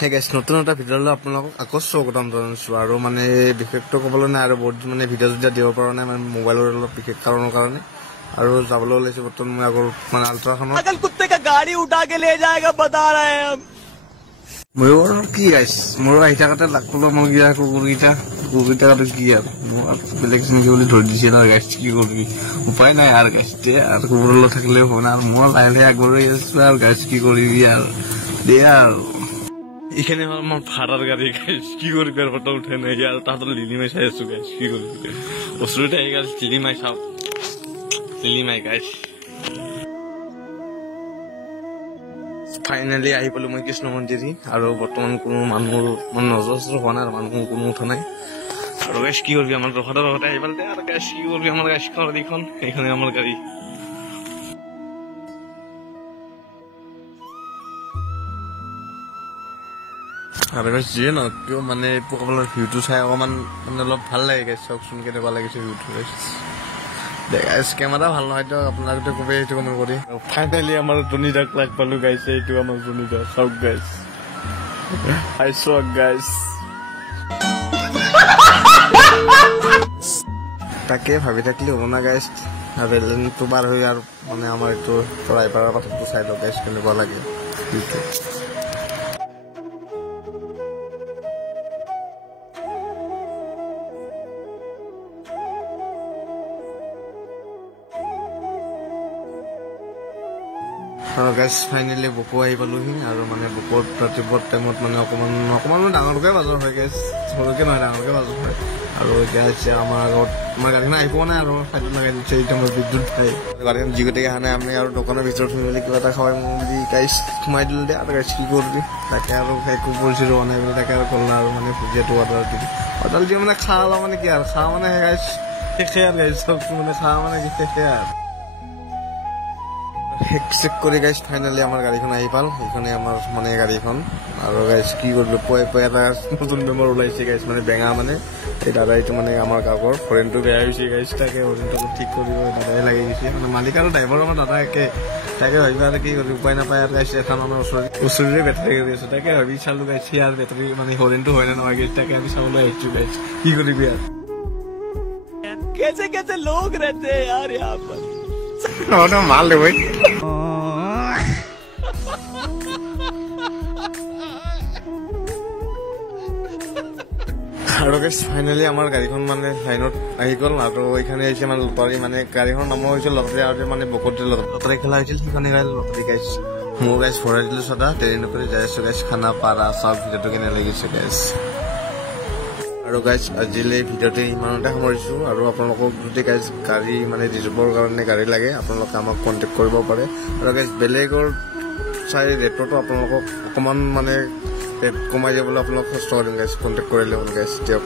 Hey guys, নতুন এটা ভিডিঅ'লৈ আপোনালোকক আকৌ স্বাগতম জনাইছো আৰু মানে বিশেষটো ক'বলৈ নাই আৰু বহুত মানে ভিডিঅ' যেতিয়া দিব পৰা নাই মানে মোবাইলৰ অলপ বিশেষ কাৰণৰ কাৰণে আৰু যাবলৈ ওলাইছে বৰ্তমান মই আগৰ মানে আল্ট্ৰাখনত अकल कुत्ते का गाड़ी उठा के ले जाएगा बता रहे हैं हम মোৰ কি গাইছ মোৰ আহি থাকাতে লাগলো মোৰ গিয়া কুকুৰকেইটা আৰু কি আৰু বেলেগ চিন্তি বুলি ধৰি দিছে না গাইছ কি কৰিবি উপায় নাই আৰু গাইছ আৰু কুকুৰলৈ থাকিলে হ'ব না মই লাহে আগলৈ আছো আৰু গাইছ কি কৰিবি আৰু দে আৰু এখানে আমার ভাড়ার গাড়ি গাইস কি করবি আর ফটো উঠে নাই আর তাহলে লিলিমাই চাই আছো গাইস কি করবি ওসরুটা এই গাইস লিলিমাই চাও লিলিমাই গাইস ফাইনালি আহি পালো মই কৃষ্ণ মন্দিৰ আৰু বৰ্তমান কোনো মানুহৰ নজৰ হোৱা নাই মানুহ কোনো উঠা নাই আৰু গাইস কি কৰবি আমাৰ ৰখাতে আহি পালতে আৰ গাইস কি কৰবি আমাৰ গাইস গাড়ীখন এইখানে আমাৰ গাড়ী আৰু গাইছ যিয়ে ন কিয় মানে pokaলৰ ভিউটো চাই অকমান মানে অলপ ভাল লাগে গাইছ চাওকচোন কেনেকুৱা লাগিছে ভিউটো গাইছ কেমেৰা ভাল নহয় তো আপোনালোকে কবে এইটো কমেণ্ট কৰি ফাইনেলি আমাৰ জনিদাক লাগ পালো গাইছ এইটো আমাৰ জনিদা চাওক গাইছ আই চাওক গাইছ তাকে ভাবি থাকিলে হ'ব না গাইছ ৰেলটো পাৰ হৈ আৰু মানে আমাৰ এইটো ড্ৰাইভাৰৰ কথাটো চাই লওক গাইছ কেনেকুৱা লাগে ভিউটো আৰু গাইছ ফাইনেলি বকো আহি পালোহি আৰু মানে বকৰ ৰাতিপুৱাৰ টাইমত মানে অকমান ডাঙৰকৈ বাজাৰ হয় গাইছ সৰুকৈ নহয় ডাঙৰকৈ বাজাৰ হয় আৰু এতিয়া হৈছে আমাৰ আগত আমাৰ গাড়ীখন আহি পোৱা নাই আৰু খাদ্য লগাই দিছে এতিয়া মোৰ বিদ্যুৎ পাই গাড়ীখন যিগতিকে অহা নাই আমি আৰু দোকানৰ ভিতৰত সোমাই কিবা এটা খাই মোৰ বুলি গাইছ সোমাই দিলোঁ দে আৰু গাইছ কি কৰিবি তাকে আৰু একো পৰিছিল হোৱা নাই বুলি তাকে আৰু ক'লা আৰু মানে ভুজিয়াটো অৰ্ডাৰ দি মানে খা মানে কি আৰু খা মানে গাইছ শেষে আৰু গাইছ চব মানে খা মানে কি শেষে আৰু চেক কৰি গাইছ ফাইনেলি আমাৰ গাড়ীখন আহি পাল সেইখনে আমাৰ মানে গাড়ীখন আৰু গাইছ কি কৰিলো পুৱাই এটা নতুন বেমাৰ ওলাইছে গাইছ মানে বেঙা মানে এই দাদাইটো মানে আমাৰ গাঁৱৰ হৰেণটো বেয়া হৈছে গাইছ তাকে হৰেণটো ঠিক কৰিব দাদাই লাগি গৈছে মানে মালিক আৰু ড্ৰাইভাৰ আমাৰ দাদা একে তাকে ভাবিব আৰু কি কৰিবি উপায় নাপায় আৰু গাইছ এখন আমাৰ ওচৰৰে বেটাৰী গাড়ী আছে তাকে ভাবি চালো গাইছ আৰু বেটাৰী মানে হৰেণটো হয় নে নহয় গাইছ তাকে আমি চাবলৈ আহিছো গাইছ কি কৰিবি আৰু कैसे कैसे लोग रहते हैं यार यहाँ पर মাল দে ভাই আৰু গাইছ ফাইনেলি আমাৰ গাড়ীখন মানে লাইনত আহি গ'ল আৰু এইখানে আহিছে মানে লটাৰী মানে গাড়ীখনৰ নামো হৈছে লটাৰী আৰু মানে বকতি লটাৰী খেলা হৈছিল সেইখনে গাড়ী লটাৰী গাইছ মোৰ গাইছ ভৰাই দিলোঁ চদা দেৰি নকৰি যাই আছো গাইছ খানা পাৰা চাওক ভিডিঅ'টো কেনে লাগিছে গাইছ আৰু গাইছ আজিলৈ ভিডিঅ'টো ইমানতে সামৰিছো আৰু আপোনালোকক যদি গাইছ গাড়ী মানে ৰিজাৰ্ভৰ কাৰণে গাড়ী লাগে আপোনালোকে আমাক কণ্টেক্ট কৰিব পাৰে আৰু গাইছ বেলেগৰ চাই ৰেটতো আপোনালোকক অকণমান মানে ৰেট কমাই যাবলৈ আপোনালোক কষ্ট কৰিম গাইছ কণ্টেক্ট কৰিলে হ'ল গাইছ দিয়ক